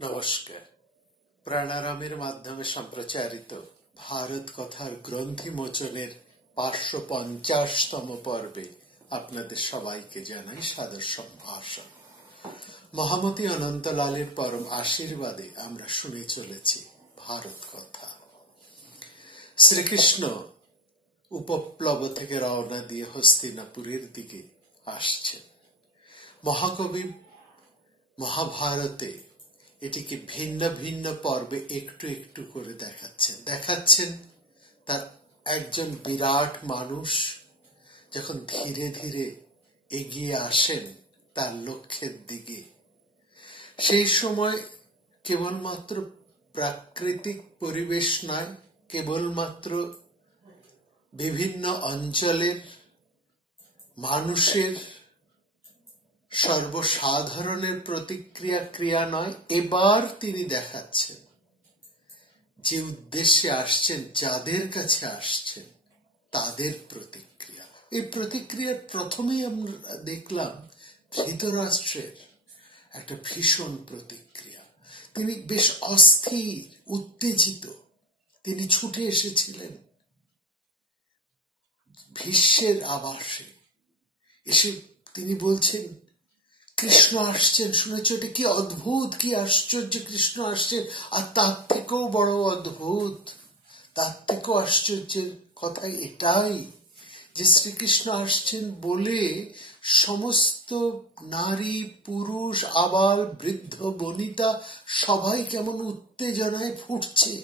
নমস্কার। প্রাণারামের মাধ্যমে সম্প্রচারিত ভারত কথার গ্রন্থি মোচনের 550তম পর্বে আপনাদের সবাইকে জানাই সাদর সম্ভাষণ। মহামতি অনন্তলালের পরম আশীর্বাদে আমরা শুনে চলেছি ভারত কথা। শ্রীকৃষ্ণ উপপ্লব থেকে রওনা দিয়ে হস্তিনাপুরের দিকে আসছেন। মহাকবি মহাভারতে এটিকে ভিন্ন ভিন্ন পর্বে একটু একটু করে দেখাচ্ছেন তার একজন বিরাট মানুষ যখন ধীরে ধীরে এগিয়ে আসেন তার লক্ষ্যের দিকে। সেই সময় কেবলমাত্র প্রাকৃতিক পরিবেশ নয়, কেবলমাত্র বিভিন্ন অঞ্চলের মানুষের সর্বসাধারণের প্রতিক্রিয়া ক্রিয়া নয়, এবার তিনি দেখাচ্ছেন যে উদ্দেশ্যে আসছেন, যাদের কাছে আসছেন তাদের প্রতিক্রিয়া। এই প্রতিক্রিয়ার প্রথমেই আমরা দেখলাম ধৃতরাষ্ট্রের একটা ভীষণ প্রতিক্রিয়া। তিনি বেশ অস্থির, উত্তেজিত। তিনি ছুটে এসেছিলেন ভীষ্মের আবাসে। এসে তিনি বলছেন, কৃষ্ণ আসছেন, শুনেছ? এটা কি অদ্ভুত, কি আশ্চর্য! কৃষ্ণ আসছেন। আর তার থেকেও বড় অদ্ভুত, তার থেকেও আশ্চর্যের কথা এটাই যে শ্রীকৃষ্ণ আসছেন বলে সমস্ত নারী, পুরুষ, আবাল, বৃদ্ধ, বনিতা সবাই কেমন উত্তেজনায় ফুটছে।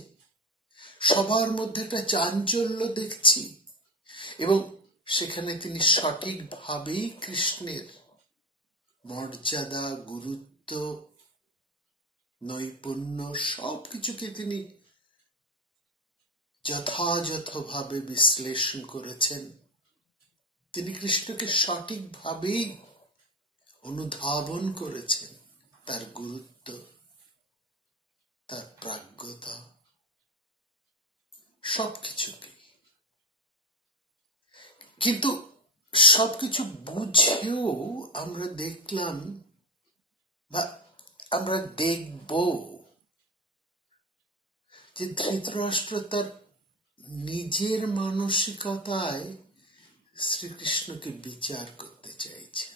সবার মধ্যে একটা চাঞ্চল্য দেখছি। এবং সেখানে তিনি সঠিকভাবেই কৃষ্ণের মর্যাদা, গুরুত্ব, নৈপুণ্য সবকিছুকে তিনি যথাযথভাবে বিশ্লেষণ করেছেন। তিনি কৃষ্ণকে সঠিকভাবেই অনুধাবন করেছেন, তার গুরুত্ব, তার প্রাজ্ঞতা, সবকিছুকে। কিন্তু সবকিছু বুঝেও আমরা দেখলাম বা আমরা দেখব যে ধৃতরাষ্ট্র তার নিজের মানসিকতায় শ্রীকৃষ্ণকে বিচার করতে চাইছে।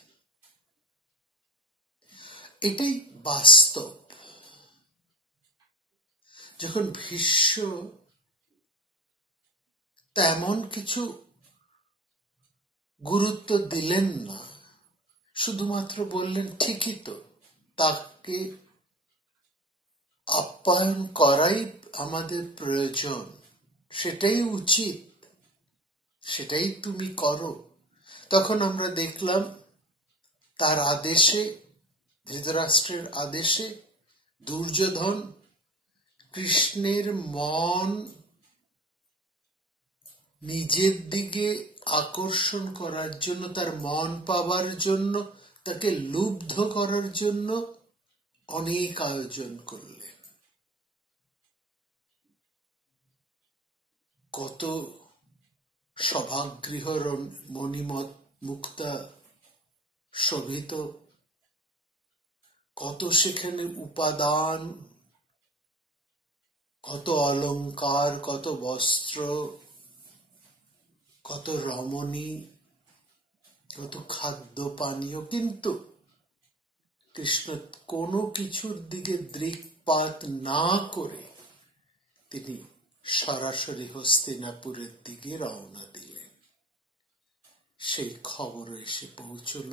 এটাই বাস্তব। যখন ভীষ্ম তেমন কিছু গুরুত্ব দিলেন না, শুধুমাত্র বললেন ঠিকই তো, তাকে আপ্যায়ন করাই আমাদের প্রয়োজন, সেটাই উচিত, সেটাই তুমি করো। তখন আমরা দেখলাম তার আদেশে, ধৃতরাষ্ট্রের আদেশে, দুর্যোধন কৃষ্ণের মন নিজের দিকে আকর্ষণ করার জন্য, তার মন পাবার জন্য, তাকে লুব্ধ করার জন্য অনেক আয়োজন করলেন। কত সভাগৃহ মণিমত মুক্তা শোভিত, কত সেখানে উপাদান, কত অলংকার, কত বস্ত্র, কত রমণী, কত খাদ্য পানীয়। কিন্তু কৃষ্ণ কোনো কিছুর দিকে দৃকপাত না করে তিনি সরাসরি হস্তিনাপুরের দিকে রওনা দিলেন। সেই খবর এসে পৌঁছল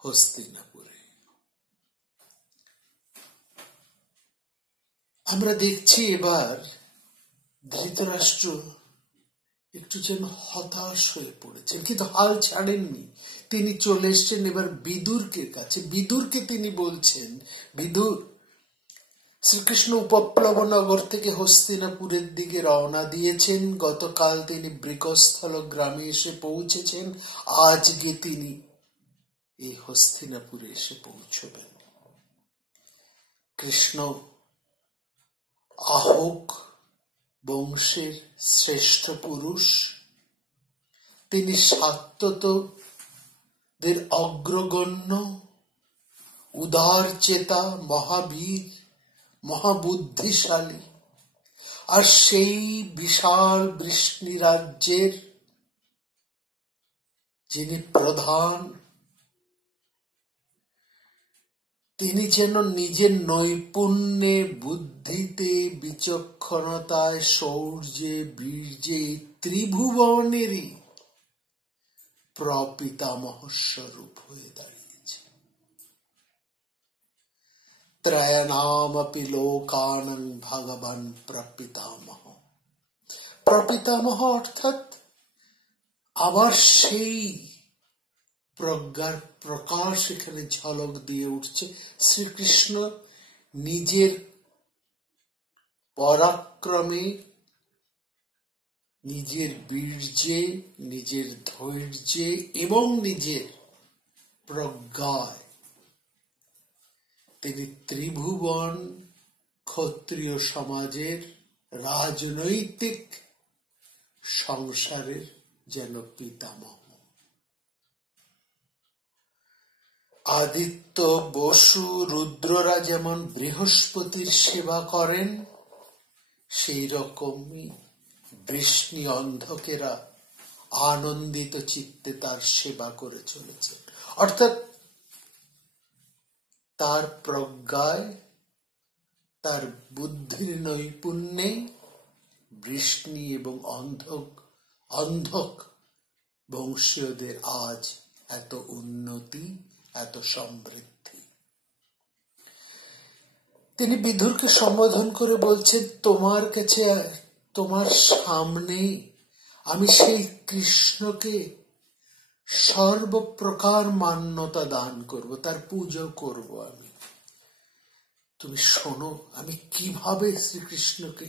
হস্তিনাপুরে। আমরা দেখছি এবার ধৃতরাষ্ট্র একটু যেন হতাশ হয়ে পড়েছেন, কিন্তু হাল ছাড়েননি। তিনি চলে এসছেন এবার বিদুরকে কাছে। বিদুরকে তিনি বলছেন, বিদুর, শ্রীকৃষ্ণ উপপ্লবনগর থেকে হস্তিনাপুরের দিকে রওনা দিয়েছেন। গতকাল তিনি বৃকস্থল গ্রামে এসে পৌঁছেছেন। আজকে তিনি এই হস্তিনাপুরে এসে পৌঁছবেন। কৃষ্ণ আহোক বংশের শ্রেষ্ঠ পুরুষ। তিনি সাত্যতদের অগ্রগণ্য, উদার চেতা, মহাবীর, মহাবুদ্ধিশালী, আর সেই বিশাল বৃষ্ণি রাজ্যের যিনি প্রধান, তিনি যেন নিজের নৈপুণ্যে, বুদ্ধিতে, বিচক্ষণতায়, শৌর্যে, বীর্যে ত্রিভুবনেরই প্রপিতামহ স্বরূপ হয়ে দাঁড়িয়েছে। ত্রয়ানামপি লোকানং ভগবান প্রপিতামহ। প্রপিতামহ অর্থাৎ আবার সেই প্রজ্ঞার প্রকাশ এখানে ঝলক দিয়ে উঠছে। শ্রীকৃষ্ণ নিজের পরাক্রমে, নিজের বীর্যে, নিজের ধৈর্যে এবং নিজের প্রজ্ঞায় তিনি ত্রিভুবন ক্ষত্রিয় সমাজের রাজনৈতিক সংসারের যেন পিতামহ। আদিত্য, বসু, রুদ্ররা যেমন বৃহস্পতির সেবা করেন, সেই রকমই বৃষ্ণি অন্ধকেরা আনন্দিত চিত্তে তার সেবা করে চলেছে। অর্থাৎ তার প্রজ্ঞায়, তার বুদ্ধির নৈপুণ্যে বৃষ্ণি এবং অন্ধক বংশীয়দের আজ এত উন্নতি, এত সমৃদ্ধি। তিনি বিদুরকে সম্বোধন করে বলছেন, তোমার কাছে, তোমার সামনে আমি সেই কৃষ্ণকে সর্বপ্রকার মান্যতা দান করব, তার পুজো করব আমি। তুমি শোনো আমি কিভাবে শ্রীকৃষ্ণকে,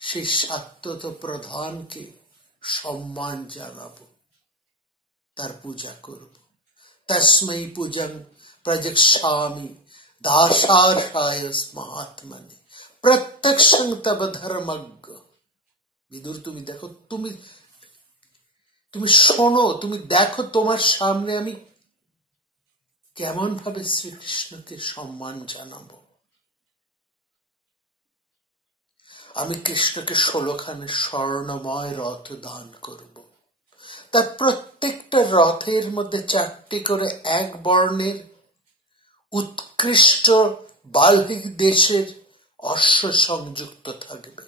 সেই সাত্বত প্রধানকে সম্মান জানাবো, তার পূজা করব। তস্मै পূজং প্রযক্ষ্যামি দাসার্হায় মহাত্মনে প্রত্যক্ষং তব ধর্মজ্ঞ। বিদুর তুমি দেখো, তুমি শোনো, তুমি দেখো তোমার সামনে আমি কেমন ভাবে শ্রীকৃষ্ণকে সম্মান জানাবো। আমি কৃষ্ণকে 16খানি স্বর্ণময় রথ দান করব। তার প্রত্যেকটা রথের মধ্যে 4টি করে এক বর্ণের উৎকৃষ্ট বাল্মিক দেশের অশ্ব সংযুক্ত থাকবে।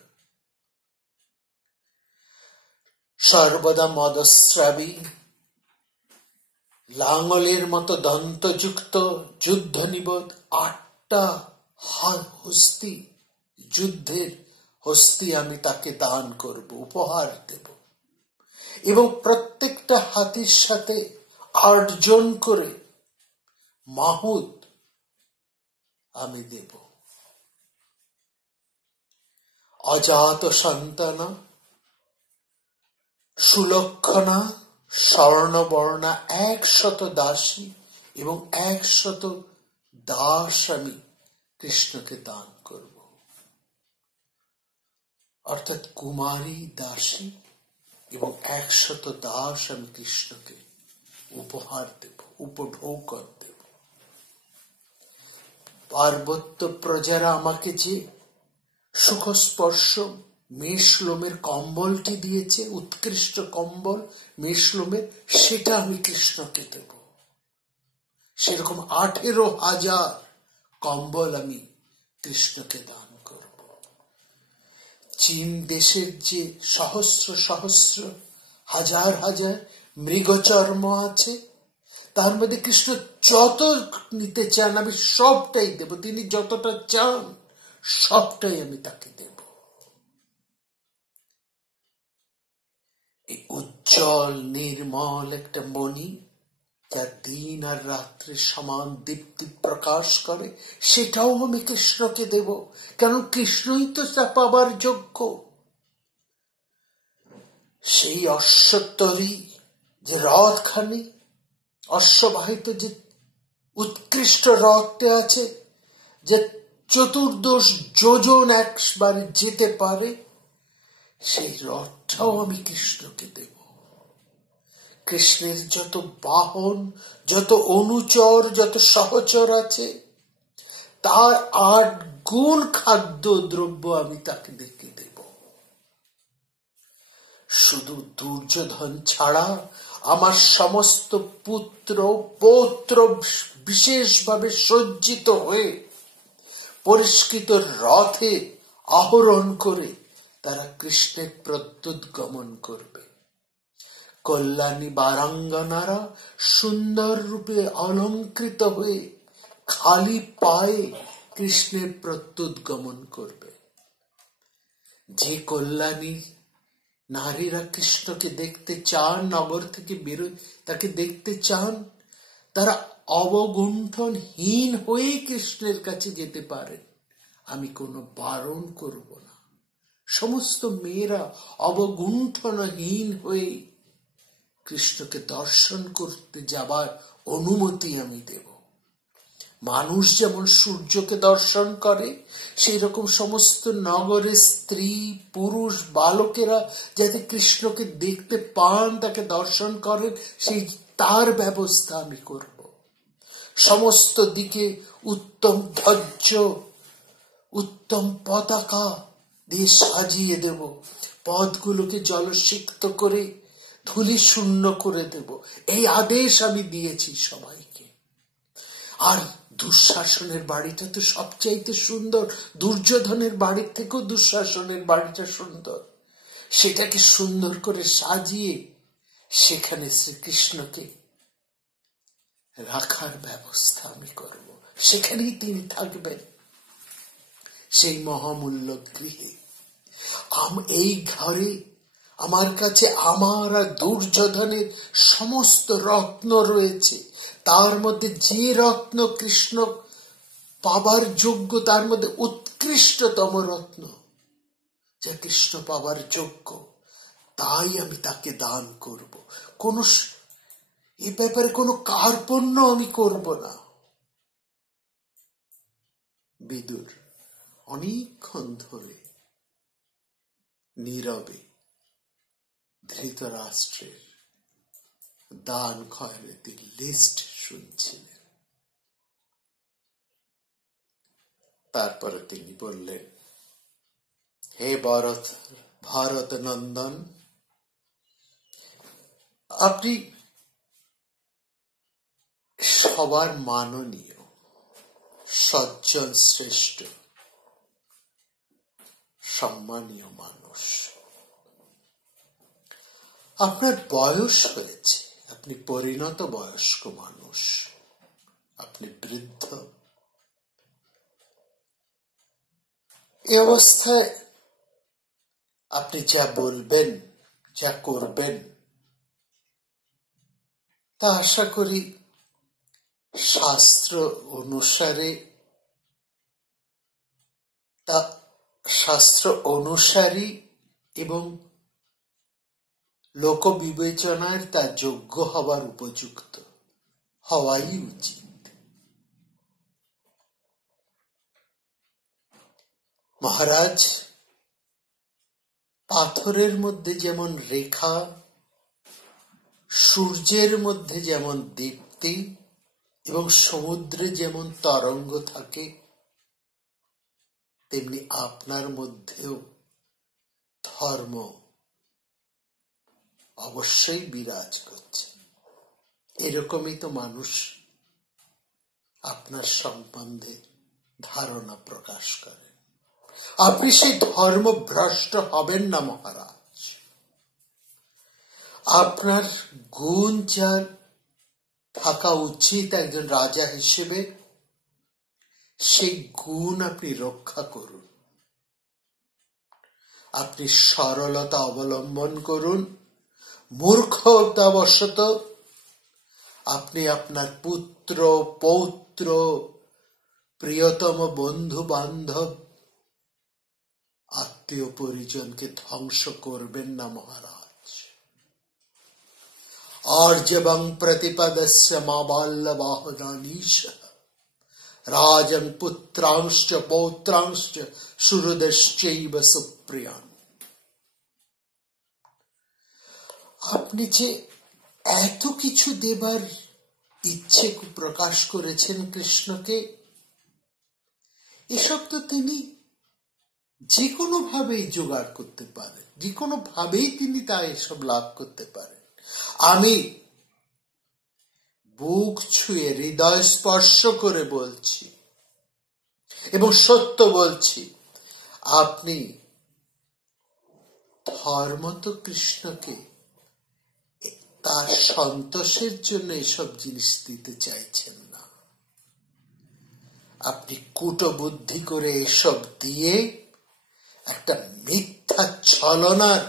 সর্বদা মদস্রাবী লাঙ্গলের মতো দন্তযুক্ত যুদ্ধ নিবোধ 8টা হস্তি, যুদ্ধের হস্তি আমি তাকে দান করব, উপহার দেব। এবং প্রত্যেকটা হাতির সাথে 8 জন করে মাহুত আমি দেব। অজাত সন্তানা, সুলক্ষণা, স্বর্ণবর্ণা 100 দাসী এবং 100 দাস আমি কৃষ্ণকে দান করব। অর্থাৎ কুমারী, দাসী এবং 100 দাস আমি কৃষ্ণকে উপহার দেব, উপভোগ দেব। পার্বত্য প্রজারা আমাকে যে সুখস্পর্শ মেষলোমের কম্বলটি দিয়েছে, উৎকৃষ্ট কম্বল মেষলোমের, সেটা আমি কৃষ্ণকে দেব। সেরকম 18,000 কম্বল আমি কৃষ্ণকে দান করব। চীন দেশের যে সহস্র সহস্র হাজার হাজার মৃগচর্ম আছে, তার মধ্যে কৃষ্ণ যত নিতে চান আমি সবটাই দেব। তিনি যতটা চান সবটাই আমি তাকে দেব। এই উজ্জ্বল নির্মল একটা মণি, যা দিন আর রাত্রির সমান দীপ্তি প্রকাশ করে, সেটাও আমি কৃষ্ণকে দেব। কারণ কৃষ্ণই তো তা পাবার যোগ্য। সেই অশ্বতরী যে রথখানি, অশ্ববাহিত যে উৎকৃষ্ট রথটা আছে, যে 14 যোজন একবারে যেতে পারে, সেই রথটাও আমি কৃষ্ণকে দেব। কৃষ্ণের যত বাহন, যত অনুচর, যত সহচর আছে, তার 8 গুণ খাদ্য দ্রব্য আমি তাকে দেখে দেব। শুধু দুর্যোধন ছাড়া আমার সমস্ত পুত্র পৌত্র বিশেষভাবে সজ্জিত হয়ে পরিষ্কৃত রথে আহরণ করে তারা কৃষ্ণের প্রত্যুত গমন করবে। কল্যাণী বারাঙ্গনারা সুন্দর রূপে অলঙ্কৃত হয়ে খালি পায়ে কৃষ্ণের প্রত্যুত গমন করবে। যে কল্যাণী নারীরা কৃষ্ণকে দেখতে চান, নগর থেকে বেরোয় তাকে দেখতে চান, তারা অবগুণ্ঠনহীন হয়ে কৃষ্ণের কাছে যেতে পারেন। আমি কোনো বারণ করব না। সমস্ত মেয়েরা অবগুণ্ঠনহীন হয়ে কৃষ্ণকে দর্শন করতে যাবার অনুমতি আমি দেব। মানুষ যেমন সূর্যকে দর্শন করে, সেই রকম সমস্ত নগরের স্ত্রী পুরুষ বালকেরা যাতে কৃষ্ণকে দেখতে পান, তাকে দর্শন করেন, সেই তার ব্যবস্থা আমি করব। সমস্ত দিকে উত্তম ধ্বজ, উত্তম পতাকা দিয়ে সাজিয়ে দেব। পথগুলোকে জলসিক্ত করে ধুলি শূন্য করে দেব। এই আদেশ আমি দিয়েছি সবাইকে। আর দুঃশাসনের বাড়িটা তো সবচাইতে সুন্দর। দুর্যোধনের বাড়ির থেকেও দুঃশাসনের বাড়িটা সুন্দর। সেটাকে সুন্দর করে সাজিয়ে সেখানে শ্রীকৃষ্ণকে রাখার ব্যবস্থা আমি করব। সেখানেই তিনি থাকবেন, সেই মহামূল্য গৃহে। এই ঘরে আমার কাছে আমার আর দুর্যোধনের সমস্ত রত্ন রয়েছে। তার মধ্যে যে রত্ন কৃষ্ণ পাবার যোগ্য, তার মধ্যে উৎকৃষ্টতম রত্ন যা কৃষ্ণ পাবার যোগ্য, তাই আমি তাকে দান করব। কোন এ ব্যাপারে কোনো কার্পণ্য আমি করব না। বিদুর অনেকক্ষণ ধরে নীরবে ধৃতরাষ্ট্রের দান খয়রাতির লিস্ট শুনছিলেন। তারপরে তিনি বললেন, হে ভারত নন্দন, আপনি সবার মাননীয়, সজ্জন শ্রেষ্ঠ, সম্মানীয় মানুষ। আপনার বয়স হয়েছে, আপনি পরিণত বয়স্ক মানুষ, আপনি বৃদ্ধ। এই অবস্থায় আপনি যা বলবেন, যা করবেন, তা আশা করি শাস্ত্র অনুসারী এবং লোক বিবেচনায় তা যোগ্য হবার উপযুক্ত হওয়াই উচিত। মহারাজ, পাথরের মধ্যে যেমন রেখা, সূর্যের মধ্যে যেমন দীপ্তি এবং সমুদ্রে যেমন তরঙ্গ থাকে, তেমনি আপনার মধ্যেও ধর্ম অবশ্যই বিরাজ করছে। এরকমই তো মানুষ আপনার সম্বন্ধে ধারণা প্রকাশ করে। আপনি সেই ধর্ম ভ্রষ্ট হবেন না মহারাজ। আপনার গুণ যা থাকা উচিত একজন রাজা হিসেবে, সেই গুণ আপনি রক্ষা করুন। আপনি সরলতা অবলম্বন করুন। মূর্খতাবশত আপনি আপনার পুত্র পৌত্র প্রিয়তম বন্ধু বান্ধব আত্মীয় পরিজনকে ধ্বংস করবেন না মহারাজ। আর্যবং প্রতিপদস্য মা বাল্যবাহদানীশ রাজন পুত্রাংশ্চ পৌত্রাংশ্চ সুহৃদশ্চৈব সুপ্রিয়ান। আপনি যে এত কিছু দেবার ইচ্ছে প্রকাশ করেছেন কৃষ্ণকে, এসব তো তিনি যে কোনো ভাবেই জোগাড় করতে পারেন, যে কোনো ভাবেই তিনি তা এসব লাভ করতে পারেন। আমি বুক ছুঁয়ে হৃদয় স্পর্শ করে বলছি এবং সত্য বলছি, আপনি ধর্মত কৃষ্ণকে তার সন্তোষের জন্য এসব জিনিস দিতে চাইছেন না। আপনি কূটবুদ্ধি করে এসব দিয়ে একটা মিথ্যা ছলনার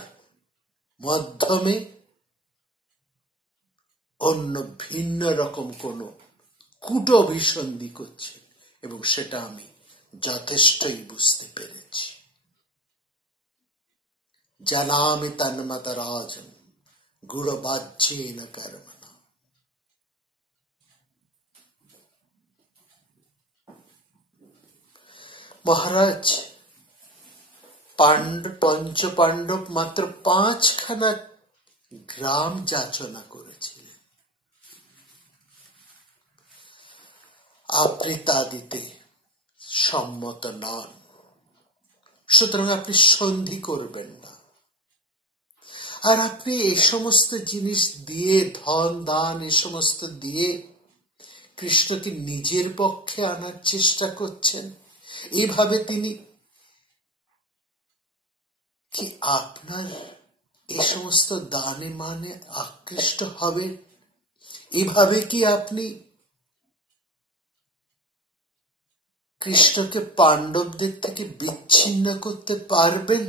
মাধ্যমে অন্য ভিন্ন রকম কোন কূটভিসন্ধি করছেন, এবং সেটা আমি যথেষ্টই বুঝতে পেরেছি। জানামি তন্মতরাজম গুড়বাহ্যেন কর্মণা। মহারাজ পঞ্চ পাণ্ডব মাত্র 5খানা গ্রাম যাচনা করেছিলেন, আপনি তা দিতে সম্মত নন। সুতরাং আপনি সন্ধি করবেন না। আর আপনি এই সমস্ত জিনিস দিয়ে, ধন দান এ সমস্ত দিয়ে কৃষ্ণকে নিজের পক্ষে আনার চেষ্টা করছেন। এইভাবে তিনি কি আপনার এই সমস্ত দানে মানে আকৃষ্ট হবেন? এভাবে কি আপনি কৃষ্ণকে পাণ্ডবদের থেকে বিচ্ছিন্ন করতে পারবেন?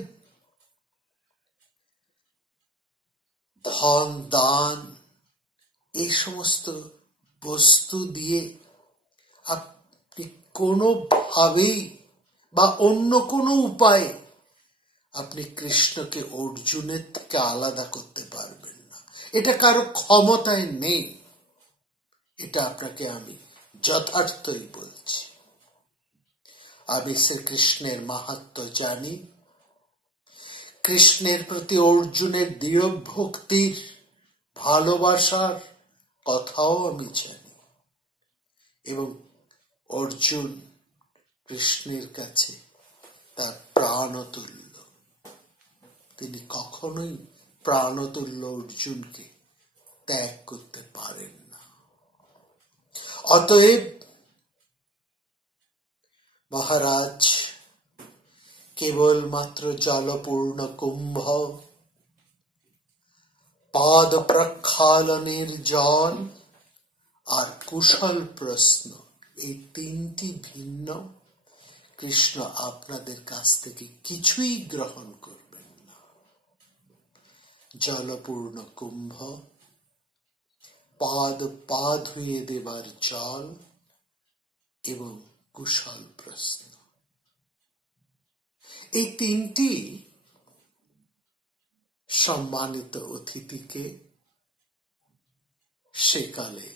ধন দান এই সমস্ত বস্তু দিয়ে আপনি কোনোভাবেই বা অন্য কোনো উপায়ে আপনি কৃষ্ণকে অর্জুনের থেকে আলাদা করতে পারবেন না। এটা কারো ক্ষমতায় নেই। এটা আপনাকে আমি যথার্থই বলছি। আমি শ্রীকৃষ্ণের মাহাত্ম্য জানি, কৃষ্ণের প্রতি অর্জুনের দৃঢ় ভক্তির ভালোবাসার কথাও আমি জানি, এবং অর্জুন কৃষ্ণের কাছে তার প্রাণতুল্য। তিনি কখনোই প্রাণতুল্য অর্জুনকে ত্যাগ করতে পারেন না। অতএব মহারাজ, কেবলমাত্র জলপূর্ণ কুম্ভ, পাদ প্রক্ষালনের জল আর কুশল প্রশ্ন, এই 3টি ভিন্ন। কৃষ্ণ আপনাদের কাছ থেকে কিছুই গ্রহণ করবেন না। জলপূর্ণ কুম্ভ, পা ধুয়ে দেবার জল এবং কুশল প্রশ্ন, এই 3টি সম্মানিত অতিথিকে সেকালে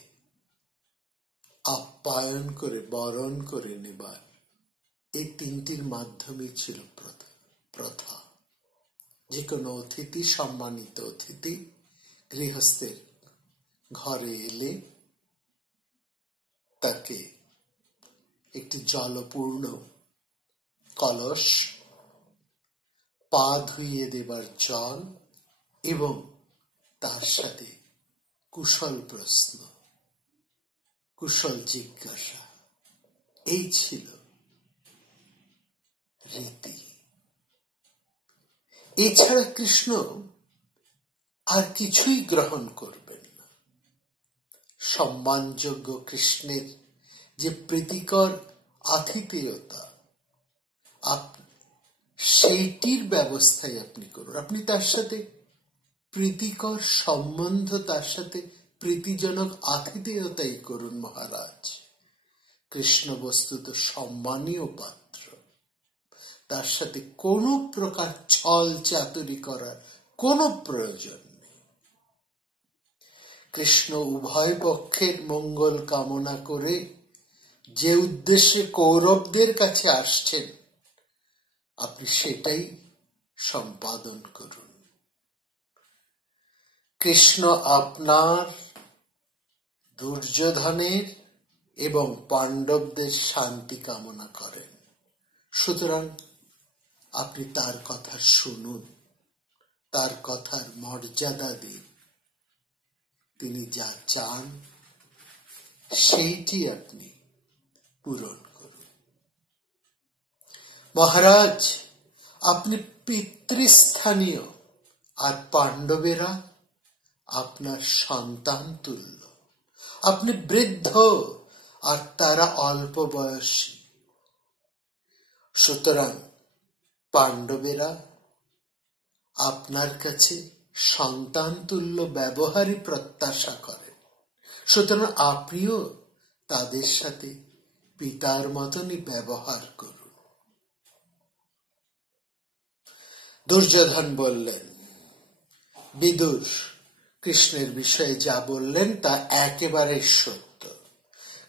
আপ্যায়ন করে বরণ করে নেবার এই 3টির মাধ্যমে ছিল প্রথা। যে কোনো অতিথি, সম্মানিত অতিথি গৃহস্থের ঘরে এলে তাকে একটি জলপূর্ণ কলস, পা ধুইয়ে দেবার জল এবং তার সাথে কুশল প্রশ্ন, কুশল জিজ্ঞাসা, এই ছিল রীতি। এছাড়া কৃষ্ণ আর কিছুই গ্রহণ করবেন না। সম্মানযোগ্য কৃষ্ণের যে প্রীতিকর আতিথেয়তা, সেইটির ব্যবস্থাই আপনি করুন। আপনি তার সাথে প্রীতিকর সম্বন্ধ, তার সাথে প্রীতিজনক আতিথেয়তাই করুন মহারাজ। কৃষ্ণ বস্তুত সম্মানীয় পাত্র, তার সাথে কোনো প্রকার ছল চাতুরি করার কোনো প্রয়োজন নেই। কৃষ্ণ উভয় পক্ষের মঙ্গল কামনা করে যে উদ্দেশ্যে কৌরবদের কাছে আসছেন, আপনি সেটাই সম্পাদন করুন। কৃষ্ণ আপনার, দুর্যোধনের এবং পাণ্ডবদের শান্তি কামনা করেন। সুতরাং আপনি তার কথা শুনুন, তার কথার মর্যাদা দিন। তিনি যা চান সেইটি আপনি পূরণ করুন। মহারাজ, আপনি পিতৃস্থানীয়, আর পাণ্ডবেরা আপনার সন্তান তুল্য। আপনি বৃদ্ধ আর তারা অল্প বয়সী। সুতরাং পাণ্ডবেরা আপনার কাছে সন্তান তুল্য ব্যবহারই প্রত্যাশা করেন। সুতরাং আপনিও তাদের সাথে পিতার মতনই ব্যবহার করুন। দুর্যোধন বললেন, বিদুর কৃষ্ণের বিষয়ে যা বললেন তা একেবারে সত্য।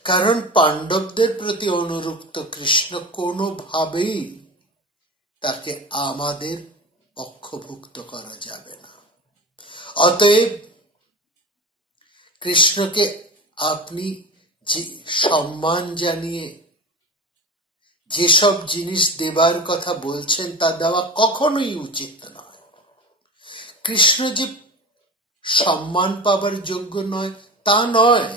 কারণ পাণ্ডবদের প্রতি অনুরক্ত কৃষ্ণ কোনোভাবেই তাকে আমাদের পক্ষভুক্ত করা যাবে না। অতএব কৃষ্ণকে আপনি যে সম্মান জানিয়ে যেসব জিনিস দেবার কথা বলছেন তা দেওয়া কখনোই উচিত নয়। কৃষ্ণ যে সম্মান পাবার যোগ্য নয় তা নয়,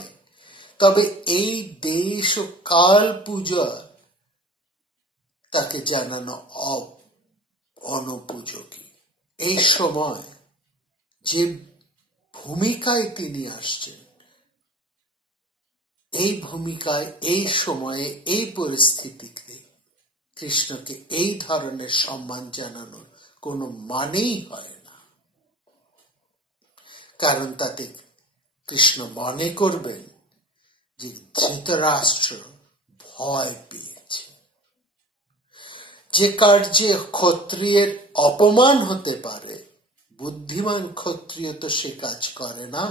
তবে এই দেশ ও কাল পূজা তাকে জানানো অনুপযোগী। এই সময় যে ভূমিকায় তিনি আসছেন, এই ভূমিকায়, এই সময়ে, এই পরিস্থিতিতে কৃষ্ণকে এই ধরনের সম্মান জানানোর কোনো মানেই হয় না। কারণ তাতে কৃষ্ণ মনে করবেন যে ধৃতরাষ্ট্র ভয় পেয়েছে। যে কার্যে ক্ষত্রিয়ের অপমান হতে পারে, বুদ্ধিমান ক্ষত্রিয় তো সে কাজ করে না,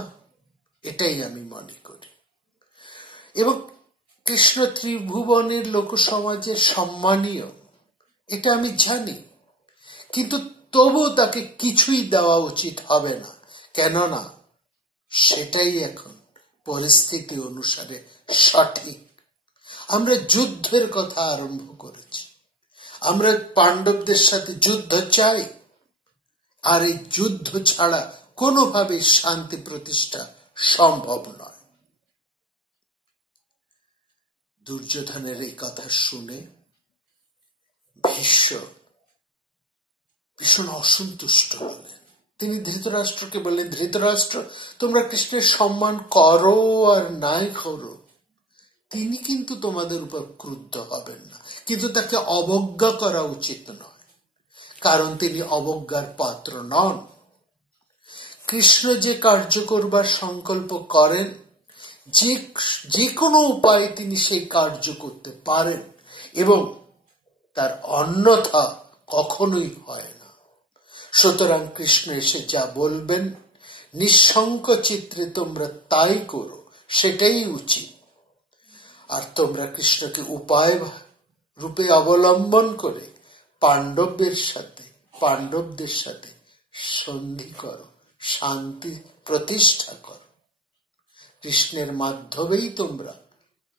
এটাই আমি মনে করি। এবং কৃষ্ণ ত্রিভুবনের লোক সমাজের সম্মানীয়, এটা আমি জানি, কিন্তু তবু তাকে কিছুই দেওয়া উচিত হবে না। কেননা সেটাই এখন পরিস্থিতি অনুসারে সঠিক। আমরা যুদ্ধের কথা আরম্ভ করেছি, আমরা পাণ্ডবদের সাথে যুদ্ধ চাই, আর এই যুদ্ধ ছাড়া কোনোভাবে শান্তি প্রতিষ্ঠা সম্ভব নয়। দুর্যোধনের এই কথা শুনে ভীষ্ম ভীষণ অসন্তুষ্ট হলেন। তিনি ধৃতরাষ্ট্রকে বললেন, ধৃতরাষ্ট্র, তোমরা কৃষ্ণের সম্মান করো আর নাই করো, তিনি কিন্তু তোমাদের উপর ক্রুদ্ধ হবেন না, কিন্তু তাকে অবজ্ঞা করা উচিত নয়, কারণ তিনি অবজ্ঞার পাত্র নন। কৃষ্ণ যে কার্য করবার সংকল্প করেন, যে কোনো উপায়ে তিনি সেই কার্য করতে পারেন, এবং তার অন্যথা কখনোই হয় না। সুতরাং কৃষ্ণ এসে যা বলবেন নিঃশঙ্ক চিত্রে তোমরা তাই করো, সেটাই উচিত। আর তোমরা কৃষ্ণকে উপায় রূপে অবলম্বন করে পাণ্ডবদের সাথে সন্ধি করো, শান্তি প্রতিষ্ঠা করো। কৃষ্ণের মাধ্যমেই তোমরা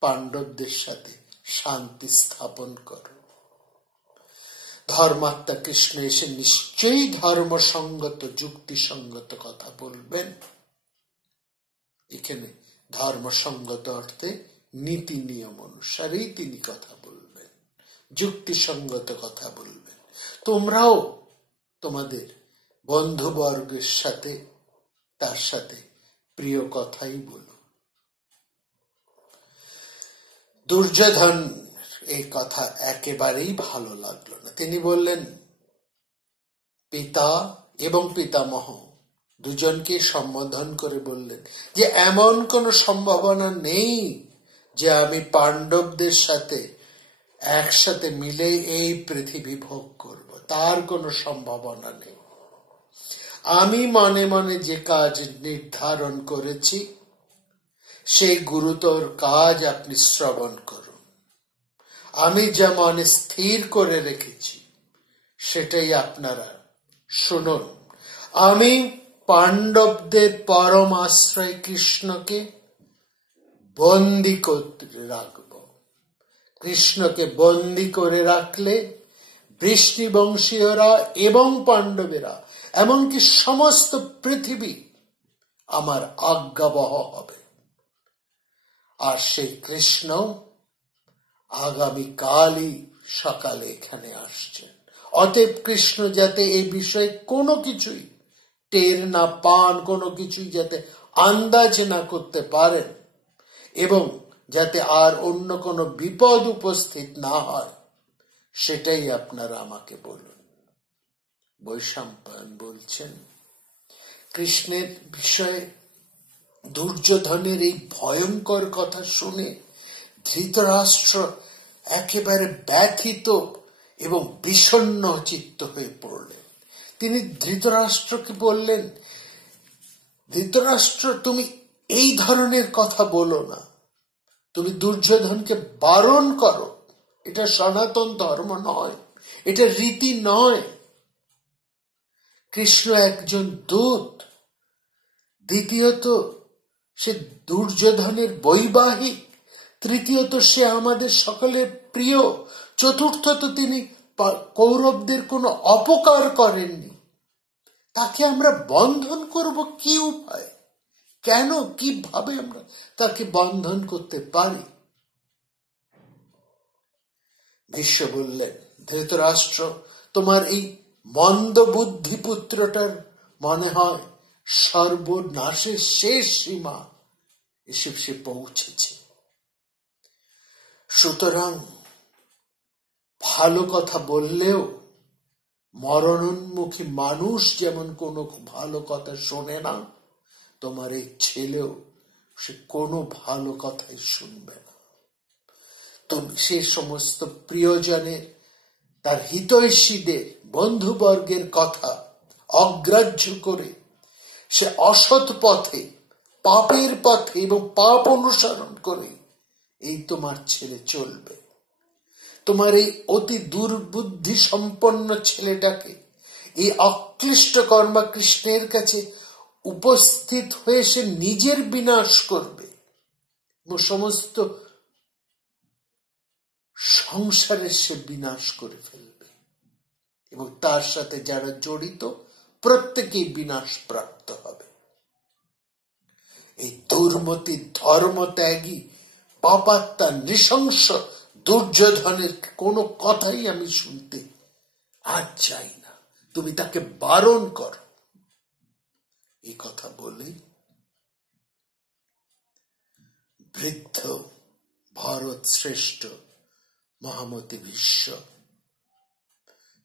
পাণ্ডবদের সাথে শান্তি স্থাপন করো। ধর্মাত্মা কৃষ্ণ এসে নিশ্চয়ই ধর্মসঙ্গত, যুক্তিসঙ্গত কথা বলবেন। এখানে ধর্মসঙ্গত অর্থে নীতি নিয়ম অনুসারেই তিনি কথা বলবেন, যুক্তিসঙ্গত কথা বলবেন। তোমরাও তোমাদের বন্ধুবর্গের সাথে তার সাথে প্রিয় কথাই বলো। দুর্যোধন এই কথা একেবারেই ভালো লাগলো না। তিনি বললেন, পিতা এবং পিতামহ দুজনকে সম্বোধন করে বললেন যে এমন কোন সম্ভাবনা নেই যে আমি পাণ্ডবদের সাথে একসাথে মিলে এই পৃথিবী ভোগ করব, তার কোনো সম্ভাবনা নেই। আমি মনে মনে যে কাজ নির্ধারণ করেছি সেই গুরুতর কাজ আপনি শ্রবণ করুন। আমি যা মনে স্থির করে রেখেছি সেটাই আপনারা শুনুন। আমি পাণ্ডবদের পরম আশ্রয় কৃষ্ণকে বন্দী করে রাখব। কৃষ্ণকে বন্দী করে রাখলে বৃষ্ণিবংশীয়রা এবং পাণ্ডবেরা, এমনকি সমস্ত পৃথিবী আমার আজ্ঞাবহ হবে। আর সেই কৃষ্ণ আগামীকালই সকালে এখানে আসছেন। অতএব কৃষ্ণ যাতে এই বিষয়ে কোনো কিছুই টের না পান, কোনো কিছুই যাতে আন্দাজ না করতে পারেন, এবং যাতে আর অন্য কোনো বিপদ উপস্থিত না হয়, সেটাই আপনারা আমাকে বলুন। বৈশম্পায়ন বলছেন, কৃষ্ণের বিষয়ে দুর্যোধনের এই ভয়ঙ্কর কথা শুনে ধৃতরাষ্ট্র একেবারে ব্যথিত এবং বিষণ্ণ চিত্ত হয়ে পড়লেন। তিনি ধৃতরাষ্ট্রকে বললেন, ধৃতরাষ্ট্র, তুমি এই ধরনের কথা বলো না, তুমি দুর্যোধনকে বারণ করো। এটা সনাতন ধর্ম নয়, এটা রীতি নয়। কৃষ্ণ একজন দূত। দ্বিতীয়ত, সে দুর্যোধনের বৈবাহিক। তৃতীয়ত, সে আমাদের সকলের প্রিয়। চতুর্থত, তিনি কৌরবদের কোনো অপকার করেননি। তাকে আমরা বন্ধন করব কি উপায়? কেন, কিভাবে আমরা তাকে বন্ধন করতে পারি? ভীষ্ম বললেন, ধৃতরাষ্ট্র, তোমার এই মন্দ বুদ্ধি পুত্রটার মনে হয় সর্বনাশের শেষ সীমা এসে সে পৌঁছেছে। সুতরাং ভালো কথা বললেও মরণোন্মুখী মানুষ যেমন কোনো ভালো কথা শোনে না, তোমার এই ছেলেও সে কোনো ভালো কথাই শুনবে না। তুমি সে সমস্ত প্রিয়জনের, তার হিতৈষীদের, বন্ধুবর্গের কথা অগ্রাহ্য করে সে অসৎ পথে, পাপের পথে এবং পাপ অনুসরণ করে এই তোমার ছেলে চলবে। তোমার এই অতি দুর্বুদ্ধি সম্পন্ন ছেলেটাকে এই অক্লিষ্ট কর্মা কৃষ্ণের কাছে উপস্থিত হয়ে সে নিজের বিনাশ করবে এবং সমস্ত সংসারের সে বিনাশ করে ফেলবে, এবং তার সাথে যারা জড়িত প্রত্যেকেই বিনাশ প্রাপ্ত হবে। এই দুর্মতি, ধর্মত্যাগী, পাপাত্মা, নৃশংস দুর্যোধনের কোনো কথাই আমি শুনতে আর চাই না। তুমি তাকে বারণ করো। এই কথা বলে বৃদ্ধ ভারত শ্রেষ্ঠ মহামতি ভীষ্ম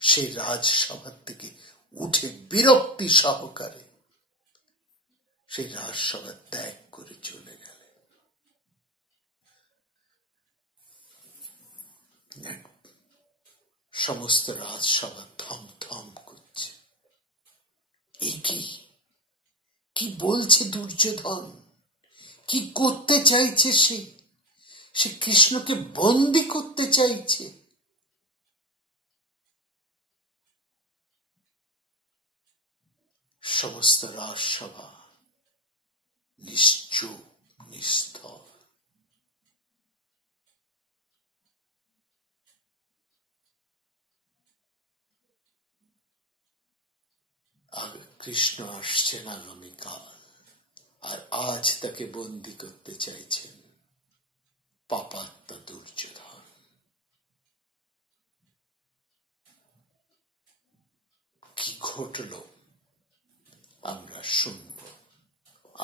সেই রাজসভার থেকে উঠে বিরক্তি সহকারে সেই রাজসভা ত্যাগ করে চলে গেলেন। সমস্ত রাজসভা থমথম করছে। এই কি বলছে দুর্যোধন? কি করতে চাইছে সে? সে কৃষ্ণকে বন্দী করতে চাইছে। সমস্ত রাজসভা নিশ্চুপ, নিস্তব্ধ। কৃষ্ণ আসছেন আগামীকাল, আর আজ তাকে বন্দী করতে চাইছেন পাপাত্মা দুর্যোধন। কি ঘটল আমরা শুনব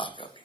আগামী